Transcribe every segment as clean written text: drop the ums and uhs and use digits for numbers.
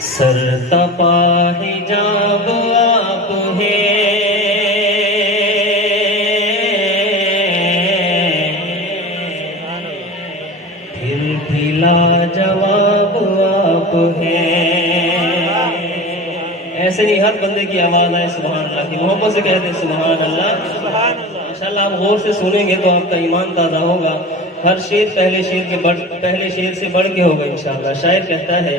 سر تپا حجاب آپ ہیں، پھر بھی لاجواب آپ ہیں۔ ایسے نہیں ہر بندے کی آواز آئے سبحان اللہ کی، محبت سے کہتے ہیں سبحان اللہ۔ انشاءاللہ آپ غور سے سنیں گے تو آپ کا ایمان تازہ ہوگا۔ ہر شعر پہلے شعر سے بڑھ کے ہوگا انشاءاللہ۔ شاعر کہتا ہے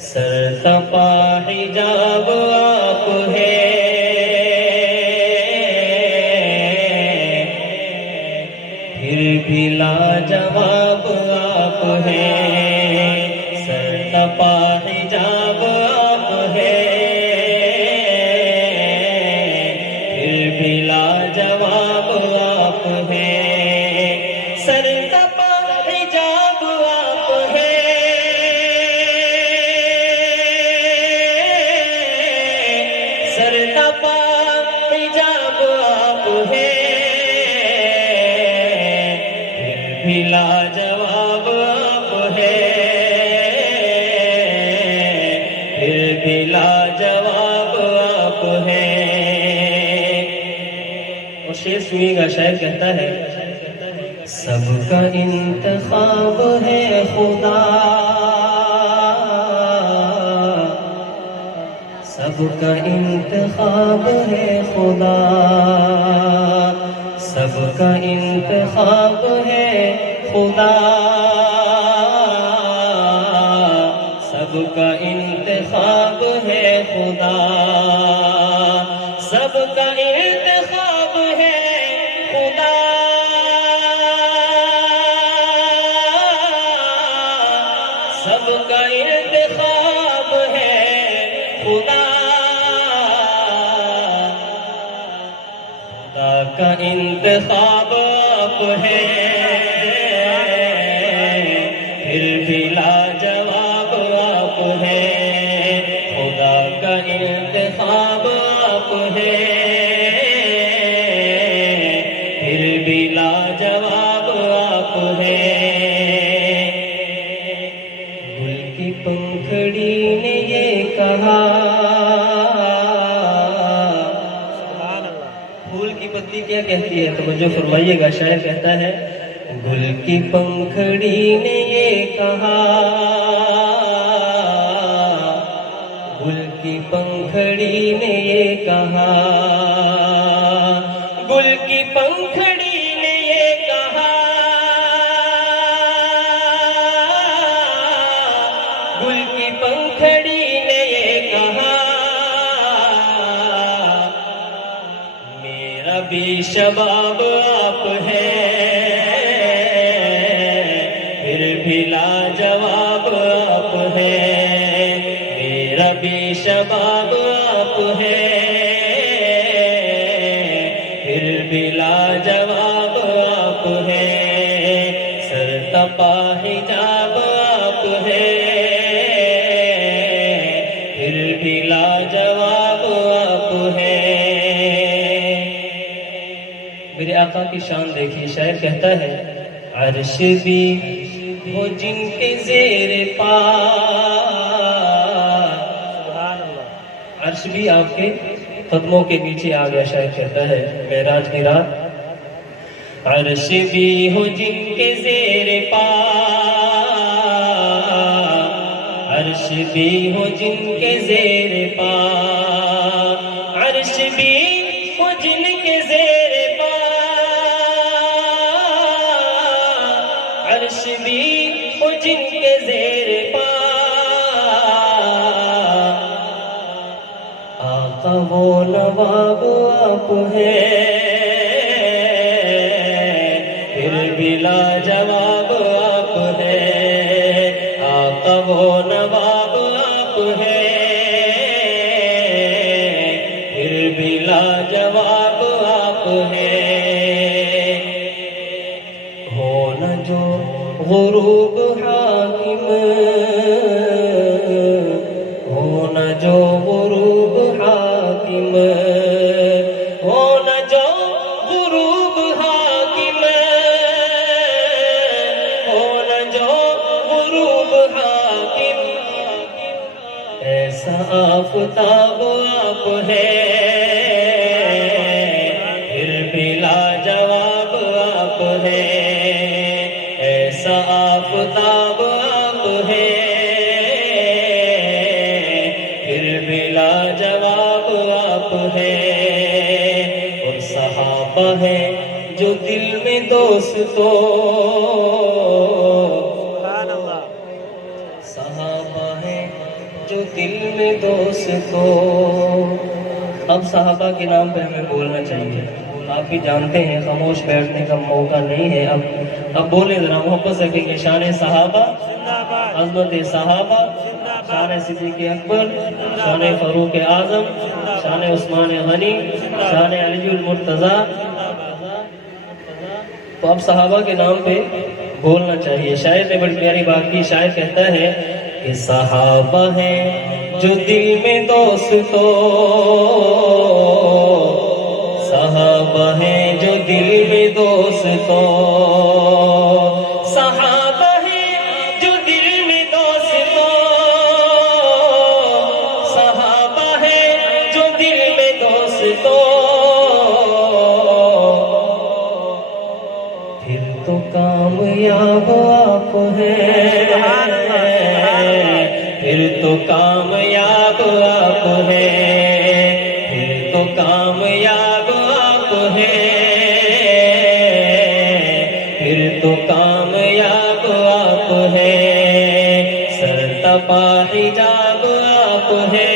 سر تپا حجاب آپ ہیں، پھر بھی لاجواب آپ ہیں۔ سر تپا حجاب آپ ہیں، پھر بھی لاجواب آپ ہیں۔ سر تپا حجاب آپ ہیں، سر تپا حجاب آپ ہیں، پھر بھی لاجواب آپ ہیں، پھر بھی لاجواب آپ ہیں۔ اور شعر سنیے گا، شاعر کہتا ہے سب کا انتخاب ہے خدا، سب کا انتخاب ہے خدا، سب کا انتخاب ہے خدا، سب کا انتخاب ہے خدا، سب کا انتخاب ہے خدا، سب کا انتخاب ہے خدا، خدا کا انتخاب آپ ہے، پھر بھی لاجواب آپ ہیں۔ خدا کا انتخاب آپ ہے، پھر بھی لاجواب آپ ہیں۔ گل کی پنکھڑی نے یہ کہا، پھول کی پتی کیا کہتی ہے توجہ فرمائیے گا، شاعر کہتا ہے گل کی پنکھڑی نے یہ کہا، گل کی پنکھڑی نے یہ کہا، گل کی پنکھڑی نے یہ کہا، گل کی پنکھڑی نے یہ کہا، میرا بھی شباب آپ ہیں، پھر بھی لاجواب آپ ہیں، میرا بھی شباب آپ ہیں، پھر بھی لاجواب آپ ہیں۔ سر تپا حجاب آپ ہیں، پھر بھی لاجواب آپ ہیں۔ میرے آقا کی شان دیکھیے، شاعر کہتا ہے عرش بھی ہو جن کے زیر پا، عرش بھی آپ کے قدموں کے نیچے آ گیا، شاعر کہتا ہے معراج کی رات عرش بھی ہو جن کے زیر پا، عرش بھی ہو جن کے زیر پا، عرش بھی ہو جن کے زیر پا، عرش بھی ہو جن کے زیر پا، آقا وہ نواب آپ ہیں، پھر بھی لاجواب آپ ہیں، آقا وہ نواب آپ ہیں، پھر بھی لاجواب آپ ہیں۔ ہو نہ جو غروب حاکم، ہو نہ جو غروب حاکم، ہو نہ جو غروب حاکم، ہو نہ جو غروب حاکم، ایسا آفتاب آپ ہے پھر بھی لاجواب آپ ہے ایسا آفتاب آپ ہے پھر بھی لاجواب آپ ہے اور صحابہ ہے جو دل میں دوستو صحابہ ہے جو دل میں دوستو اب صحابہ کے نام پہ ہمیں بولنا چاہیے آپ بھی جانتے ہیں خاموش بیٹھنے کا موقع نہیں ہے اب بولیں ذرا محبت سے کہ شان صحابہ عظمت صحابہ شان صدیق اکبر شان فاروق اعظم شان عثمان غنی شان علی المرتضیٰ تو اب صحابہ کے نام پہ بولنا چاہیے شاعر نے بڑی پیاری بات کی شاعر کہتا ہے کہ صحابہ ہیں جو دل میں دوستو صحابہ ہیں جو دل میں دوستو صحابہ ہیں جو دل میں دوستو صحابہ ہیں جو دل میں دوستو پھر تو کامیاب آپ ہیں پھر تو کامیاب آپ ہیں پھر تو کامیاب آپ ہیں پھر تو کامیاب آپ ہیں سر تپا حجاب آپ ہیں